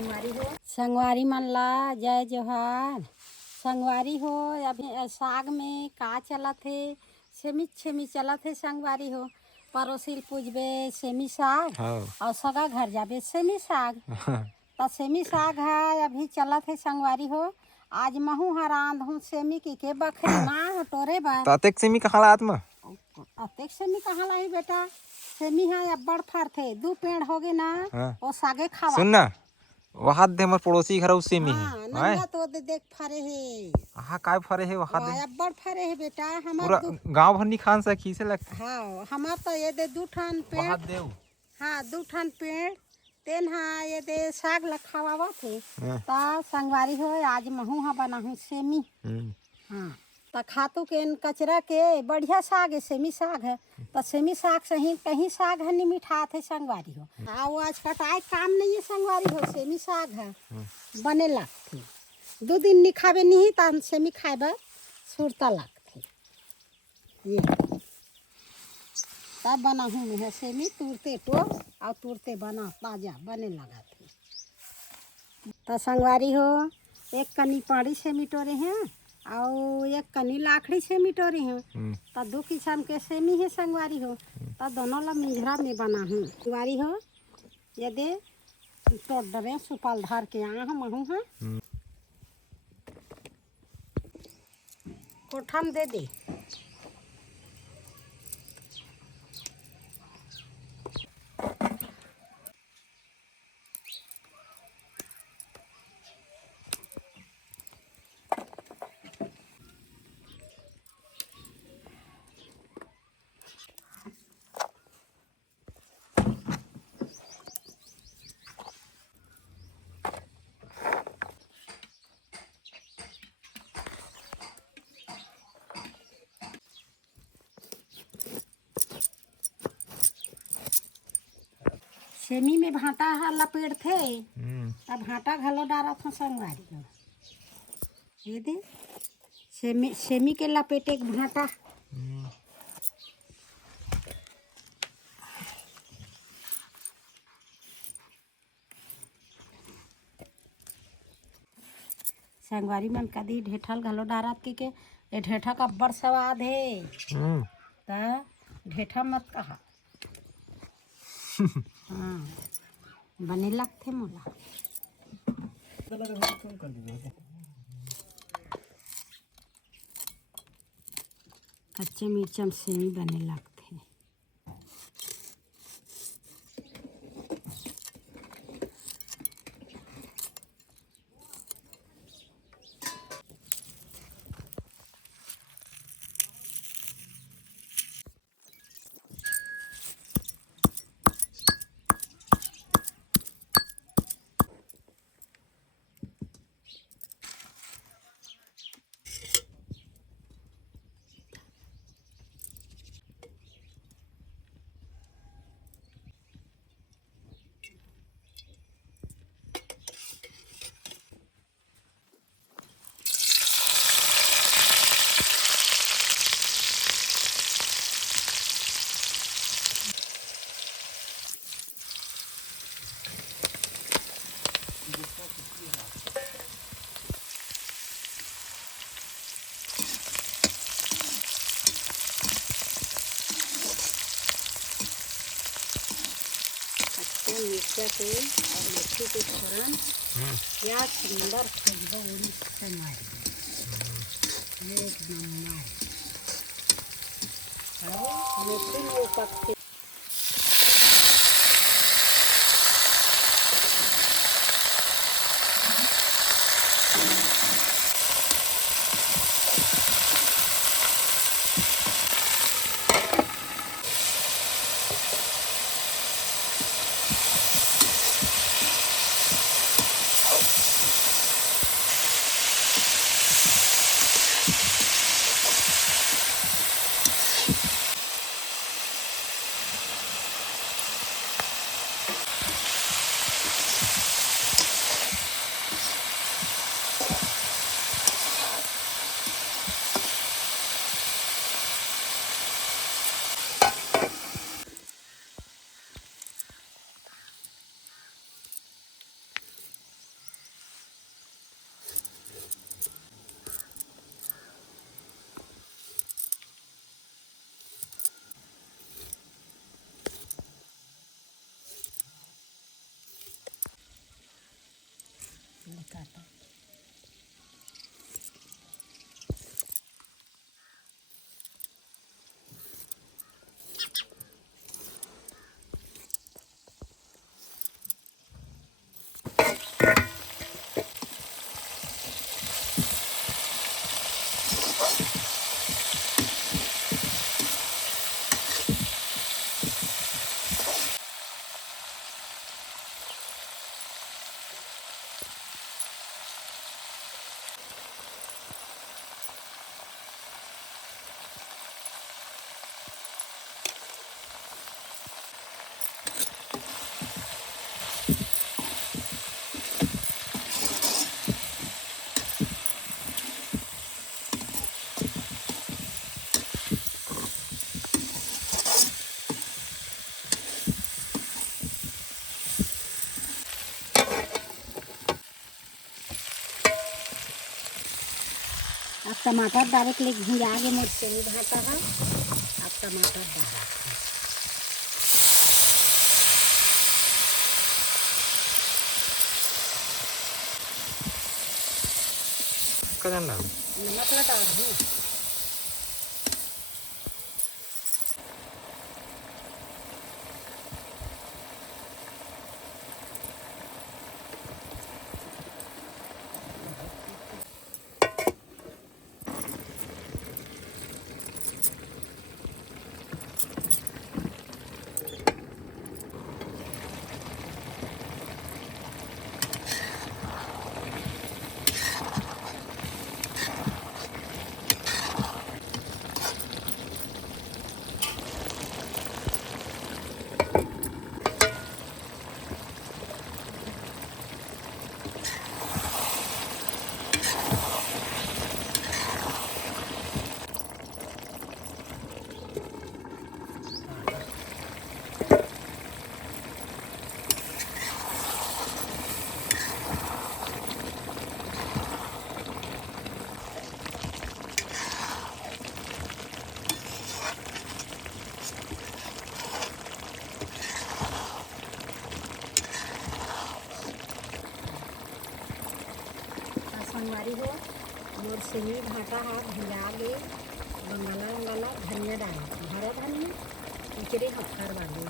संगवारी मन ला जय जोहार। संगवारी हो अभी साग में का चलत है, सेमी चलत है। संगवारी हो पड़ोसिल पूजबे सेमी साग और सगा घर जाबे सेमी साग। तो सेमी साग है अभी चलत है। संगवारी हो आज महू हरान हूँ सेमी के बखरी माँ टोरे बार। अतेक सेमी कहाँ लात में? अतेक सेमी कहाँ लाई बेटा, सेमी है अब्बड़ फर थे, 2 पेड़ हो गए ना। वो सागे खावा सुन ना वहाँ दे हमर पड़ोसी घर उस सेमी है। हाँ नंगा तो देख फरे है। हाँ काय फरे है वहाँ दे अब्बड़ फरे है बेटा। पूरा गांव भर नहीं खान सकी से लगता। हाँ हमार तो ये दे 2 ठन पेड़। वहाँ देव हाँ 2 ठन पेड़ तेन हाँ ये दे साग लखावा थे। ता संगवारी हो आज महू हाँ बनाहू सेमी। हाँ तो खातू के कचरा के बढ़िया साग है, सेमी साग है। तो सेमी साग सही कहीं साग है नहीं मिठा थे। संगवारी हो आओ आज कटाई काम नहीं है। संगवारी हो सेमी साग है बने लगते 2 दिन नहीं खावे नहीं तन सेमी खाए सुरता लगते। ये तब बना हूँ मैं सेमी तुरते टो और तुरते बना ताजा बने लगा थे। तो संगवारी हो एक कनी पाड़ी सेमी टोरे हैं और एक कनी लाखड़ी सेमी टोरे हैं। तो 2 किस्म के सेमी है। संगवारी हो तो दोनों ला मिझरा में बना हूँ। संगवारी हो ये दे तोड़ डरे सुपाल धार के आ हम महू हाँ कोठम दे दे। सेमी में भाटा लपेट थे अब भाटा घलो डारा था। संगवारी हो ये दे सेमी के लपेटे एक भाटा। संगवारी मन कदी ढेठल घलो डारत के ये ढेठा का बड़ स्वाद है। ता ढेठा मत कहा। हाँ बने लगते मोला कच्चे मिर्चम से ही बने लगते। मिर्चा के और मिर्ची के फोरन क्या सुंदर खुशबू उड़ी संगवारी एक नंबर। और मिर्ची में पकते बताता। अब टमाटर डाले के लिए घी आगे मोर सेमी भाटा है। अब टमाटर डाला कजन ला नमक लगा दूँ। संगवारी हो मोर सेमी भाटा है भिजा ले बंगाला बंगाला धनिया डाल हरा धनिया इचरे हफ्तार वाले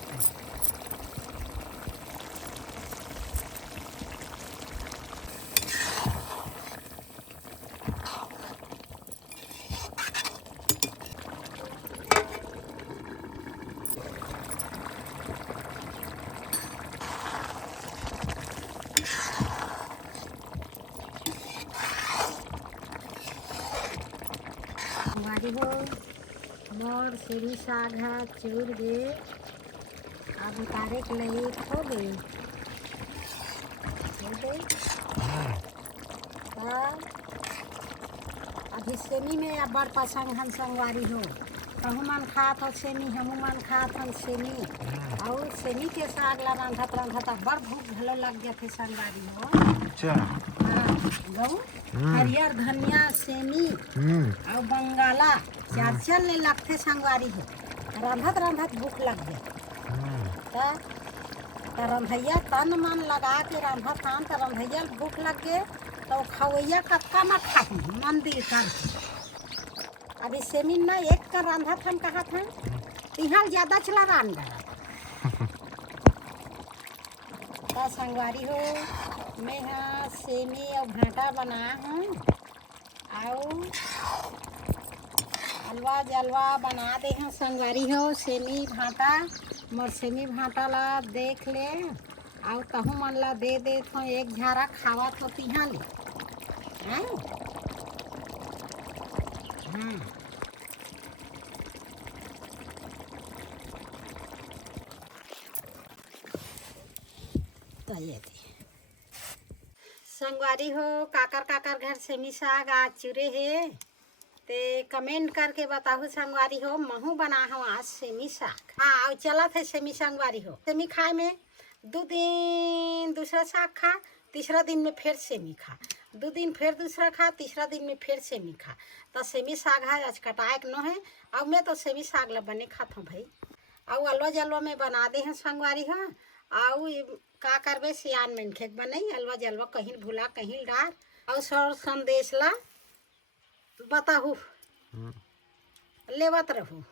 संगवारी हो मोर सेमी साग है चूर दे अब उतारे के लिए हो गई अभी सेमी में अब बड़ पसंद हम संगवारी हो कहूँ मन खात हो सेमी हमू मन खात हम सेमी और सेमी के साग ला रांधत रांधत बड़ भूख भलो लग जाते संगवारी हो। अच्छा हाँ गहूँ हरियर धनिया सेमी और बंगाला चार चार ले लगते संगवारी हो रांधत रांधत भूख लग गया तो रंधैया तन मन लगा के रांधत हन तो रंधैया भूख लग गए तो खवैया कत्का में खाती मंदिर कर अभी सेमी ना एक का रांधत हम कहा था तिहाल ज्यादा चला रान गया तो संगवारी हो मैं हाँ सेमी और भाटा बना हूँ और हलवा जलवा बना दे हैं संगवारी हो सेमी भाटा मोर सेमी भाटा ला देख ले और कहूँ मन ला दे दे तो एक झारा खावा तो तिहा ले हाँ तो ये संगवारी हो काकर काकर घर सेमी साग आज चुरे है ते कमेंट करके बताओ संगवारी हो महू बना हो आज सेमी साग हाँ और चला थे सेमी संगवारी हो सेमी खाए में 2 दिन दूसरा साग खा तीसरा दिन में फिर सेमी खा 2 दिन फिर दूसरा खा तीसरा दिन में फिर सेमी खा तो सेमी साग है आज कटाए न है और मैं तो सेमी साग ला बने खाता हूँ भाई आउ अलवा जलवा में बना दे हैं संगवारी हाँ। आउ का करबे सियान में खेत बनई अलवा जलवा कहीं भुला कहीं डार और सर संदेश ला बताहू लेवत रहू।